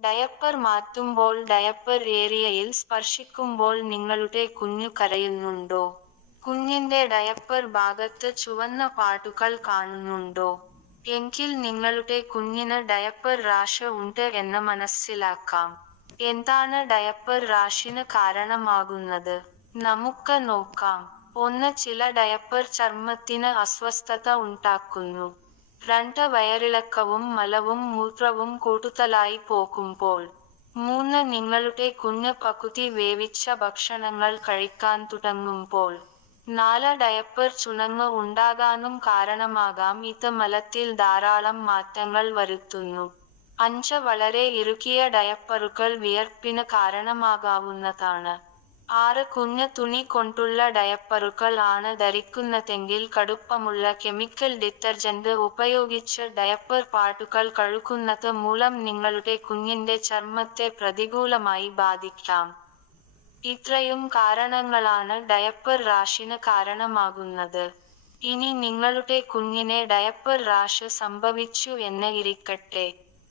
Diaper മാറ്റുമ്പോൾ diaper ഏരിയയിൽ സ്പർശിക്കുമ്പോൾ നിങ്ങളുടെ കുഞ്ഞു കരയുന്നുണ്ടോ? കുഞ്ഞിന്റെ ഡയപ്പർ ഭാഗത്ത് ചുവന്ന പാടുകൾ കാണുന്നുണ്ടോ? എങ്കിൽ നിങ്ങളുടെ കുഞ്ഞിന് ഡയപ്പർ റാഷ് ഉണ്ട് എന്ന് മനസ്സിലാക്കാം. എന്താണ് ഡയപ്പർ റാഷിന് കാരണമാകുന്നത്? നമുക്ക് നോക്കാം. 1. ചില ഡയപ്പർ ചർമ്മത്തിന് അസ്വസ്ഥത ഉണ്ടാക്കുന്നു. 2. വയറിളക്കവും മലവും മൂത്രവും കൂടുതലായി പോകുമ്പോൾ. 3. നിങ്ങളുടെ കുഞ്ഞ് പകുതി വേവിച്ച ഭക്ഷണങ്ങൾ കഴിക്കാൻ തുടങ്ങുമ്പോൾ. 4. ഡയപ്പർ ചുണങ്ങ് ഉണ്ടാകാനും കാരണമാകാം. ഇത് മലത്തിൽ ധാരാളം മാറ്റങ്ങൾ വരുത്തുന്നു. 5. വളരെ ഇറുകിയ ഡയപ്പറുകൾ വിയർപ്പിന് കാരണമാകാവുന്നതാണ്. 6. കുഞ്ഞ് തുണി കൊണ്ടുള്ള ഡയപ്പറുകൾ ആണ് ധരിക്കുന്നതെങ്കിൽ കടുപ്പമുള്ള കെമിക്കൽ ഡിറ്റർജന്റ് ഉപയോഗിച്ച് ഡയപ്പർ പാടുകൾ കഴുകുന്നത് മൂലം നിങ്ങളുടെ കുഞ്ഞിന്റെ ചർമ്മത്തെ പ്രതികൂലമായി ബാധിക്കാം. ഇത്രയും കാരണങ്ങളാണ് ഡയപ്പർ റാഷിന് കാരണമാകുന്നത്. ഇനി നിങ്ങളുടെ കുഞ്ഞിനെ ഡയപ്പർ റാഷ് സംഭവിച്ചു എന്ന് ഇരിക്കട്ടെ.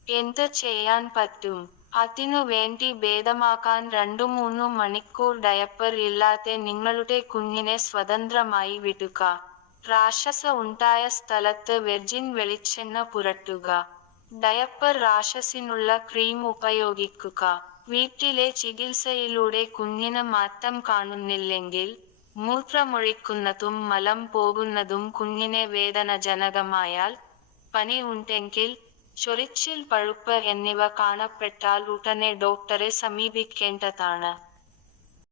എന്ത് ചെയ്യാൻ പറ്റും? അതിനു വേണ്ടി ഭേദമാക്കാൻ 2-3 മണിക്കൂർ ഡയപ്പർ ഇല്ലാതെ നിങ്ങളുടെ കുഞ്ഞിനെ സ്വതന്ത്രമായി വിടുക. റാഷസ് ഉണ്ടായ സ്ഥലത്ത് വെർജിൻ വെളിച്ചെണ്ണ പുരട്ടുക. ഡയപ്പർ റാഷസിനുള്ള ക്രീം ഉപയോഗിക്കുക. വീട്ടിലെ ചികിത്സയിലൂടെ കുഞ്ഞിന് മാറ്റം കാണുന്നില്ലെങ്കിൽ, മൂത്രമൊഴിക്കുന്നതും മലം പോകുന്നതും കുഞ്ഞിന് വേദനാജനകമായാൽ, പനി ഉണ്ടെങ്കിൽ, ചൊറിച്ചിൽ പഴുപ്പ് എന്നിവ കാണപ്പെട്ടാൽ ഉടനെ ഡോക്ടറെ സമീപിക്കേണ്ടതാണ്.